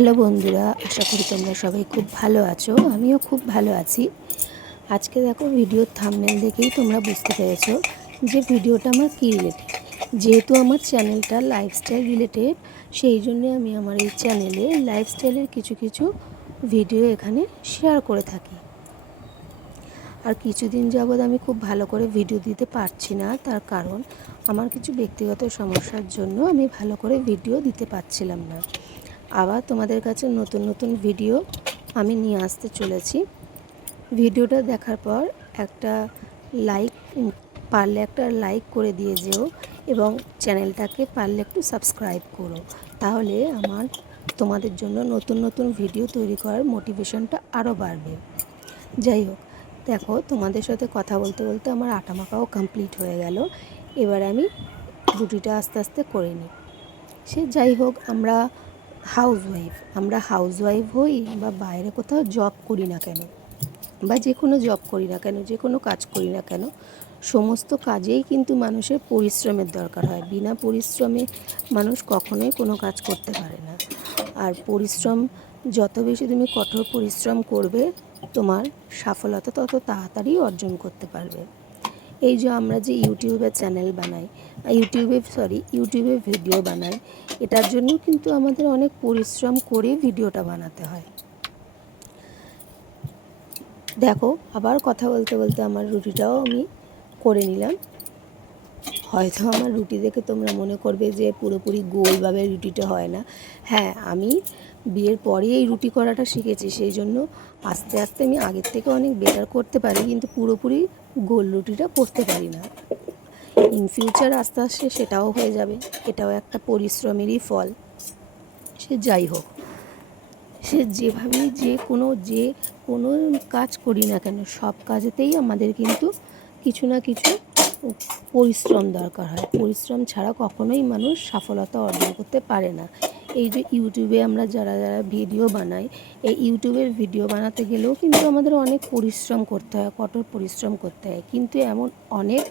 Hello বন্ধুরা, আশা করি তোমরা সবাই খুব ভালো আছো। আমিও খুব ভালো আছি। আজকে দেখো ভিডিওর থাম্বনেল দেখেই তোমরা বুঝতে পেরেছো যে ভিডিওটা আমার কী রিলেটেড। যেহেতু আমার চ্যানেলটা লাইফস্টাইল রিলেটেড, সেই জন্য আমি আমার এই চ্যানেলে লাইফস্টাইলের কিছু কিছু ভিডিও এখানে শেয়ার করে থাকি। আর কিছুদিন যাবৎ আমি খুব ভালো করে ভিডিও দিতে পারছি না, তার কারণ আমার কিছু ব্যক্তিগত সমস্যার জন্য আমি ভালো করে ভিডিও দিতে পারছিলাম না। আবার তোমাদের কাছে নতুন নতুন ভিডিও আমি নিয়ে আসতে চলেছি। ভিডিওটা দেখার পর একটা লাইক, পারলে একটা লাইক করে দিয়ে যেও, এবং চ্যানেলটাকে পারলে একটু সাবস্ক্রাইব করো। তাহলে আমার তোমাদের জন্য নতুন নতুন ভিডিও তৈরি করার মোটিভেশনটা আরও বাড়বে। যাই হোক, দেখো তোমাদের সাথে কথা বলতে বলতে আমার আটা মাখাও কমপ্লিট হয়ে গেল। এবার আমি রুটিটা আস্তে আস্তে করে নিই। সে যাই হোক, আমরা হাউসওয়াইফ হই বা বাইরে কোথাও জব করি না কেন, বা যে কোনো জব করি না কেন, যে কোনো কাজ করি না কেন, সমস্ত কাজেই কিন্তু মানুষের পরিশ্রমের দরকার হয়। বিনা পরিশ্রমে মানুষ কখনোই কোনো কাজ করতে পারে না। আর পরিশ্রম যত বেশি তুমি কঠোর পরিশ্রম করবে, তোমার সফলতা তত তাড়াতাড়ি অর্জন করতে পারবে। এই যে আমরা যে ইউটিউবে ভিডিও বানাই, এটার জন্য কিন্তু আমাদের অনেক পরিশ্রম করে ভিডিওটা বানাতে হয়। দেখো, আবার কথা বলতে বলতে আমার রুটিটাও আমি করে নিলাম। হয়তো আমার রুটি দেখে তোমরা মনে করবে যে পুরোপুরি গোলভাবে রুটিটা হয় না। হ্যাঁ, আমি বিয়ের পরেই এই রুটি করাটা শিখেছি, সেই জন্য আস্তে আস্তে আমি আগের থেকে অনেক বেটার করতে পারি, কিন্তু পুরোপুরি গোল রুটিটা করতে পারি না। ইন ফিউচার আস্তে আস্তে সেটাও হয়ে যাবে। এটাও একটা পরিশ্রমেরই ফল। সে যাই হোক, সে যেভাবেই যে কোনো কাজ করি না কেন, সব কাজেতেই আমাদের কিন্তু কিছু না কিছু পরিশ্রম দরকার হয়। পরিশ্রম ছাড়া কখনোই মানুষ সফলতা অর্জন করতে পারে না। এই যে ইউটিউবে আমরা যারা যারা ভিডিও বানাই, এই ইউটিউবের ভিডিও বানাতে গেলেও কিন্তু আমাদের অনেক পরিশ্রম করতে হয়, কঠোর পরিশ্রম করতে হয়। কিন্তু এমন অনেক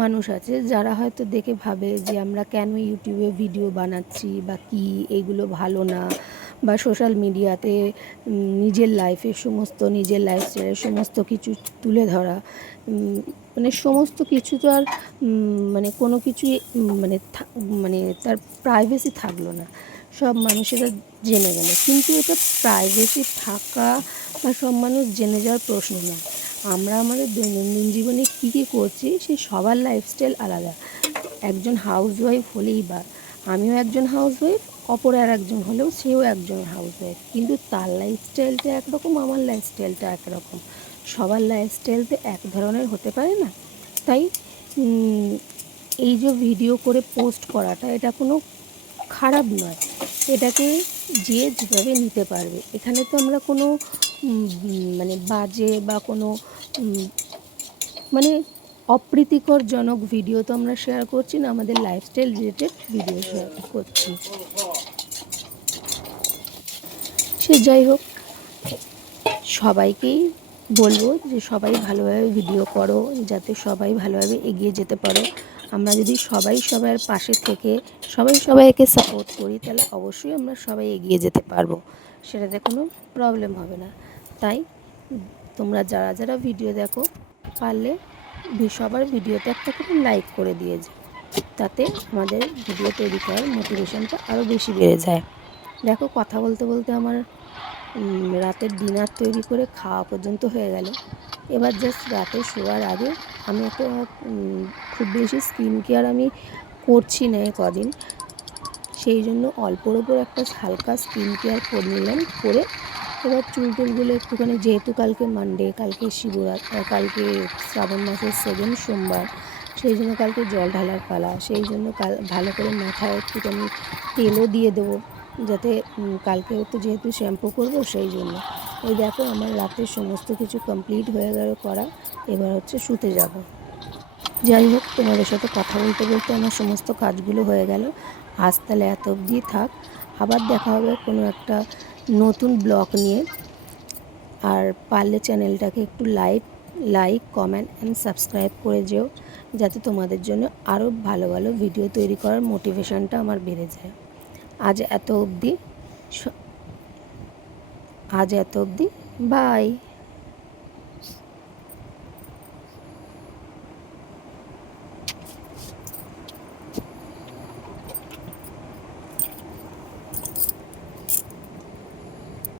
মানুষ আছে যারা হয়তো দেখে ভাবে যে আমরা কেন ইউটিউবে ভিডিও বানাচ্ছি বা কী, এইগুলো ভালো না, বা সোশ্যাল মিডিয়াতে নিজের লাইফস্টাইলের সমস্ত কিছু তুলে ধরা, মানে সমস্ত কিছু তো আর মানে কোনো কিছুই মানে তার প্রাইভেসি থাকলো না, সব মানুষেরা জেনে গেল। কিন্তু এটা প্রাইভেসি থাকা বা সব মানুষ জেনে যাওয়ার প্রশ্ন না। আমরা আমাদের দৈনন্দিন জীবনে কী কী করছি, সে সবার লাইফস্টাইল আলাদা। একজন হাউসওয়াইফ হলেই বা, আমিও একজন হাউসওয়াইফ, অপর আর একজন হলেও সেও একজন হাউসওয়াইফ, কিন্তু তার লাইফস্টাইলটা একরকম, আমার লাইফস্টাইলটা একরকম। সবার লাইফস্টাইল তো এক ধরনের হতে পারে না। তাই এই যে ভিডিও করে পোস্ট করাটা, এটা কোনো খারাপ নয়। এটাকে যে যেভাবে নিতে পারবে। এখানে তো আমরা কোনো মানে বাজে বা কোনো মানে অপ্রীতিকরজনক ভিডিও তো আমরা শেয়ার করছি না, আমাদের লাইফস্টাইল রিলেটেড ভিডিও শেয়ার করছি। সে যাই হোক, সবাইকেই বলবো যে সবাই ভালোভাবে ভিডিও করো, যাতে সবাই ভালোভাবে এগিয়ে যেতে পারো। আমরা যদি সবাই সবার পাশে থেকে সবাইকে সাপোর্ট করি, তাহলে অবশ্যই আমরা সবাই এগিয়ে যেতে পারবো, সেটাতে কোনো প্রবলেম হবে না। তাই তোমরা যারা যারা ভিডিও দেখো, পারলে সবার ভিডিওতে একটা করে লাইক করে দিয়ে যাও, তাতে আমাদের ভিডিও তৈরি করার মোটিভেশনটা আরও বেশি বেড়ে যায়। দেখো, কথা বলতে বলতে আমার রাতের ডিনার তৈরি করে খাওয়া পর্যন্ত হয়ে গেল। এবার জাস্ট রাতে শোয়ার আগে আমি একটা খুব বেশি স্কিন কেয়ার আমি করছি না কদিন, সেই জন্য অল্পর ওপর একটা হালকা স্কিন কেয়ার করে নিলাম। করে এবার চুলটুলগুলো একটুখানি, যেহেতু কালকে মানডে, কালকে কালকে শ্রাবণ মাসের সেকেন্ড সোমবার, সেই জন্য কালকে জল ঢালার পালা, সেই জন্য ভালো করে মাথায় একটুখানি তেলও দিয়ে দেবো, যাতে কালকেও তো যেহেতু শ্যাম্পু করবো, সেই জন্য। এই দেখো, আমার রাতের সমস্ত কিছু কমপ্লিট হয়ে গেল করা। এবার হচ্ছে শুতে যাব। যাই হোক, তোমাদের সাথে কথা বলতে বলতে আমার সমস্ত কাজগুলো হয়ে গেল। আজ তাহলে এত অবধি থাক, আবার দেখা হবে কোনো একটা নতুন ব্লগ নিয়ে। আর পারলে চ্যানেলটাকে একটু লাইক কমেন্ট অ্যান্ড সাবস্ক্রাইব করে যেও, যাতে তোমাদের জন্য আরও ভালো ভালো ভিডিও তৈরি করার মোটিভেশনটা আমার বেড়ে যায়। আজ এত অবধি, আজ এত অবধি, বাই।